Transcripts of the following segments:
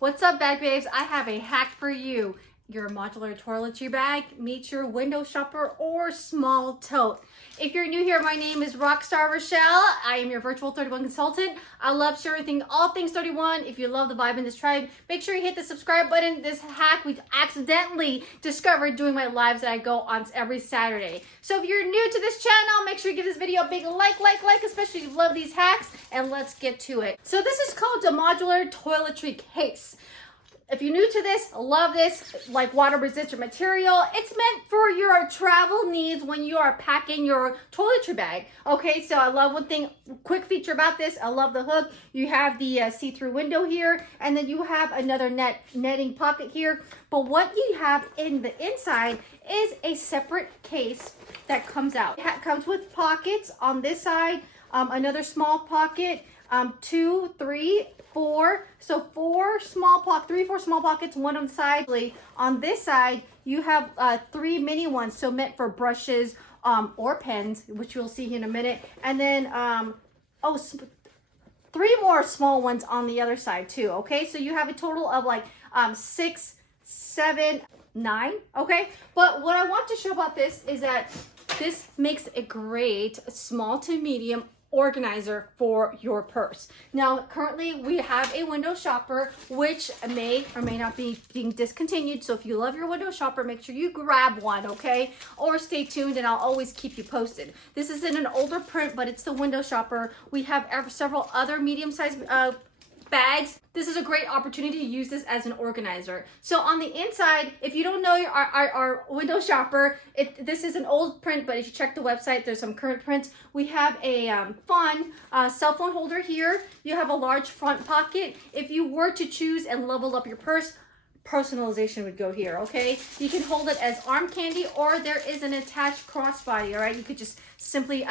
What's up, bag babes? I have a hack for you. Your modular toiletry bag meets your window shopper or small tote. If you're new here, my name is Rockstar Rochelle. I am your virtual 31 consultant. I love sharing all things 31. If you love the vibe in this tribe, make sure you hit the subscribe button. This hack we accidentally discovered doing my lives that I go on every Saturday. So if you're new to this channel, make sure you give this video a big like, especially if you love these hacks, and let's get to it. So this is called a modular toiletry case. If you're new to this, love this, like water resistant material. It's meant for your travel needs when you are packing your toiletry bag. Okay, so I love one thing, quick feature about this. I love the hook. You have the see-through window here, and then you have another netting pocket here. But what you have in the inside is a separate case that comes out. It comes with pockets on this side, another small pocket, 2, 3, 4. So 4 small pockets, one on the side. On this side, you have 3 mini ones, so meant for brushes or pens, which you'll see here in a minute. And then 3 more small ones on the other side too. Okay, so you have a total of like 6, 7, 9. Okay, but what I want to show about this is that this makes a great small to medium organizer for your purse. Now, currently we have a window shopper, which may or may not be being discontinued. So if you love your window shopper, make sure you grab one, okay? Or stay tuned and I'll always keep you posted. This is in an older print, but it's the window shopper. We have several other medium-sized bags. This is a great opportunity to use this as an organizer. So on the inside, if you don't know our window shopper, this is an old print, but if you check the website, there's some current prints. We have a fun cell phone holder here. You have a large front pocket. If you were to choose and level up your purse, personalization would go here, okay? You can hold it as arm candy, or there is an attached crossbody, all right? You could just simply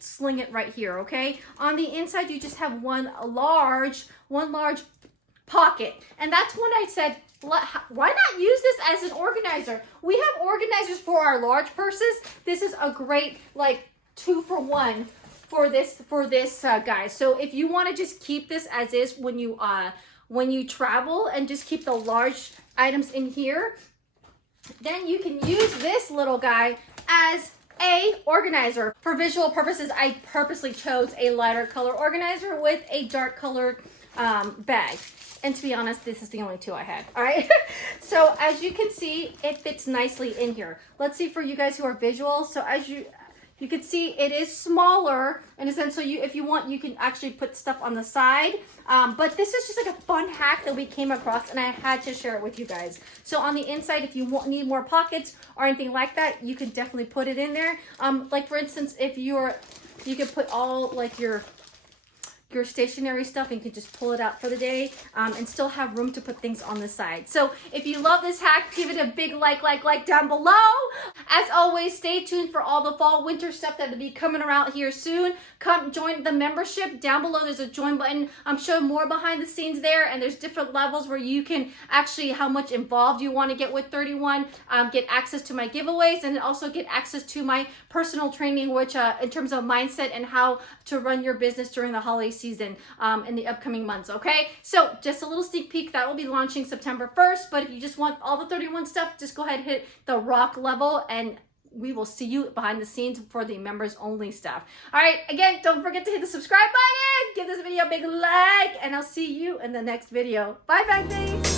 sling it right here, okay? On the inside, you just have one large pocket. And that's when I said, why not use this as an organizer? We have organizers for our large purses. This is a great, like, 2-for-1 for this guys. So if you want to just keep this as is when you travel and just keep the large items in here, then you can use this little guy as a organizer. For visual purposes, I purposely chose a lighter color organizer with a dark colored bag. And to be honest, this is the only 2 I had, all right? So as you can see, it fits nicely in here. Let's see for you guys who are visual. So as you can see, it is smaller in a sense, so if you want, you can actually put stuff on the side. But this is just like a fun hack that we came across, and I had to share it with you guys. So on the inside, if you need more pockets or anything like that, you can definitely put it in there. Like for instance, if you could put all like your stationery stuff, and you can just pull it out for the day and still have room to put things on the side. So if you love this hack, give it a big like down below. As always, stay tuned for all the fall winter stuff that will be coming around here soon. Come join the membership. Down below there's a join button. I'm showing more behind the scenes there, and there's different levels where you can actually, how much involved you want to get with 31, get access to my giveaways, and also get access to my personal training, which in terms of mindset and how to run your business during the holiday season in the upcoming months. Okay, so just a little sneak peek, that will be launching September 1st. But if you just want all the 31 stuff, just go ahead and hit the rock level, and we will see you behind the scenes for the members only stuff. All right, again, don't forget to hit the subscribe button, give this video a big like, and I'll see you in the next video. Bye, bye, babes.